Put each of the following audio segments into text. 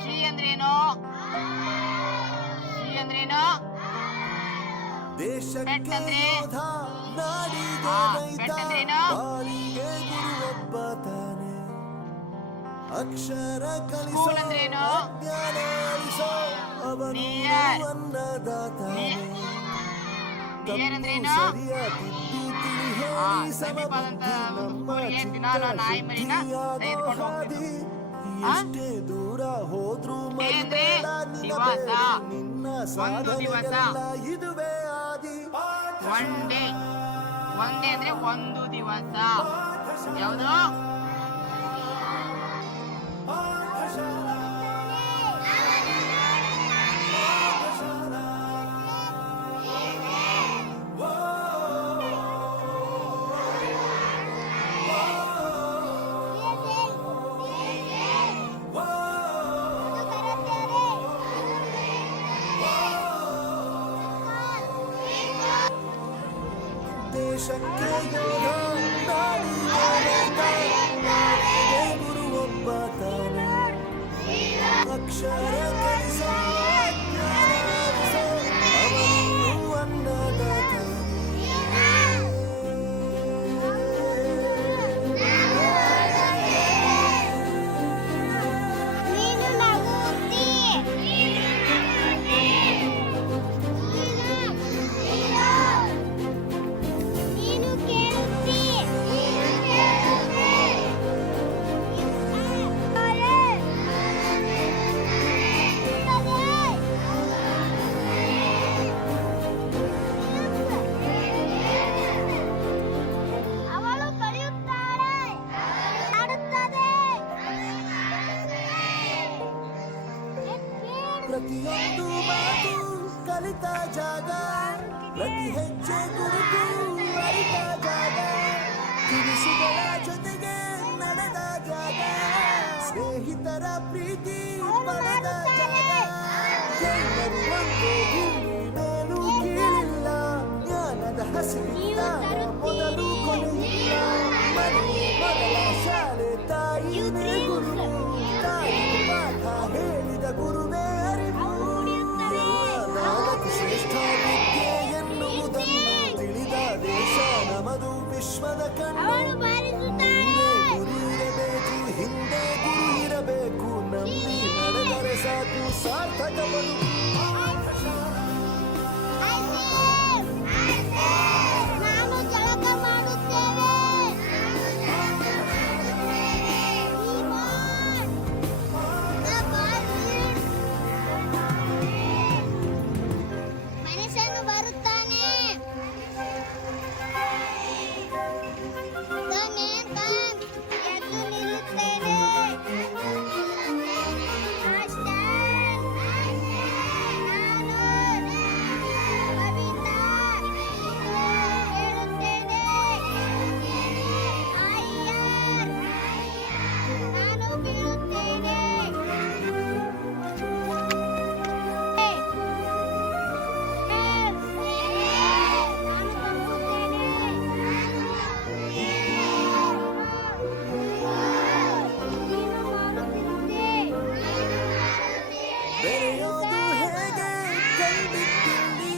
ಶ್ರೀ ಅಂದ್ರೇನು? ಶ್ರೀ ಅಂದ್ರೇನು? ಪೆಟ್ಟಂದ್ರೆ ಪೆಟ್ಟಂದ್ರೇನು? ಅಕ್ಷರ ಸ್ಕೂಲ್ ಅಂದ್ರೇನು? ನಿಯರ್ ಅಂದ್ರೇನು? ಸಮೀಪದಂತ ಒಂದು ಸ್ಕೂಲ್ಗೆ ದಿನಾಲು ನಾಯಿ ಮರಿನ ತೆಗೆದುಕೊಂಡು ಹೋಗ್ಬೇಕು. ದೂರ ಹೋದ್ರು ಅಂದ್ರೆ ದಿವಸ, ಒಂದು ದಿವಸ. ಇದುವೇ ಆದಿ. ಒನ್ ಡೇ ಅಂದ್ರೆ ಒಂದು ದಿವಸ. ಯಾವುದು? ದೇಶಕ್ಕೆ ಯೋಧ, ನಾಡಿಗೆ ಗುರು ಒಬ್ಬ ತಾನೆ. ಅಕ್ಷರ ಕಲಿಸೋ, ಜ್ಞಾನ ಅರಿಸೋ, ಅವನು ಅನ್ನದಾತ. ಪ್ರತಿಯೊಂದು ಮಾತು ಕಲಿತ ಜಾಗ, ಪ್ರತಿ ಹೆಜ್ಜೆ ಗುರುತು ಅರಿತ ಜಾಗ, ತಿನಿಸುಗಳ ಜೊತೆಗೆ ನಡೆದ ಜಾಗ, ಸ್ನೇಹಿತರ ಪ್ರೀತಿ ಪಡೆದ ಜಾಗ. ಎಲ್ಲರೂ ಒಂದೇ, ಮೇಲೂ ಕೀಳಿಲ್ಲ, ಜ್ಞಾನದ ಹಸಿವಿಲ್ಲ, ಮೊದಲು ಕೊನೆಯಿಲ್ಲ. ಮನೆಯೇ ಮೊದಲ ಶಾಲೆ, ತಾಯಿನೇ ಗುರು, ತಾಯಿ ಪಾಠ ಹೇಳಿದ ಗುರುವೇ ಅರಿವು. ನಾಲ್ಕು ಶ್ರೇಷ್ಠ ವಿದ್ಯೆ ಎನ್ನುವುದನ್ನು ತಿಳಿದ ದೇಶ ನಮದು, ವಿಶ್ವದ ಕಣ್ಣು. ಮುಂದೆ ಗುರು ಇರಬೇಕು, ಹಿಂದೆ ಗುರು ಇರಬೇಕು, ನಂಬಿ ನಡೆದರೆ ಸಾಕು ಸಾರ್ಥಕ ಬದುಕು. ಬೆರೆಯೋದು ಹೇಗೆ ಕಂಡಿದ್ದಿಲ್ಲಿ,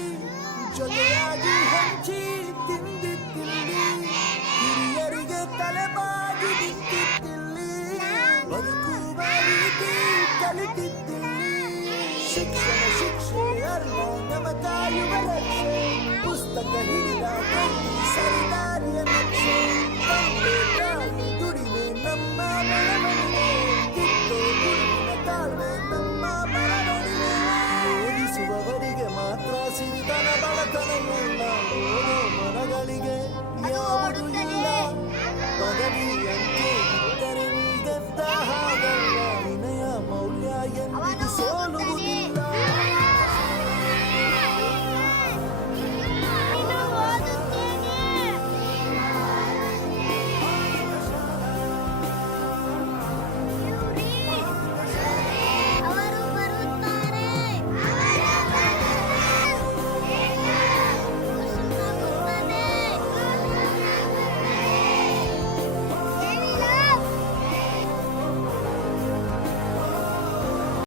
ಜೊತೆಯಾಗಿ ಹಂಚಿ ತಿಂದಿದ್ದಿಲ್ಲಿ, ಹಿರಿಯರಿಗೆ ತಲೆಬಾಗಿ ನಿಂತಿದ್ದಿಲ್ಲಿ, ಬದುಕುವ ರೀತಿ ಕಲಿತಿದ್ದಿಲ್ಲಿ. ಶಿಕ್ಷಣ ಶಿಕ್ಷೆ ಅಲ್ಲ ನಮ ಕಾಯುವ ರಕ್ಷೆ, ಪುಸ್ತಕ ಹಿಡಿದ ಕಣ್ಣಿ ಸರಿದಾರಿಯ ನಕ್ಷೆ. ತಂದೆ ತಾಯಿ ದುಡಿಮೆ ನಮ್ಮ ಬೆಳವಣಿಗೆ, ಕಿತ್ತೋ ಗುರುವಿನ ತಾಳ್ಮೆ ನಮ್ಮ ಬೆಳವಣಿಗೆ. ಓದಿಸುವವರಿಗೆ ಮಾತ್ರ ಸಿರಿತನ ಬಡತನ ಇಲ್ಲ,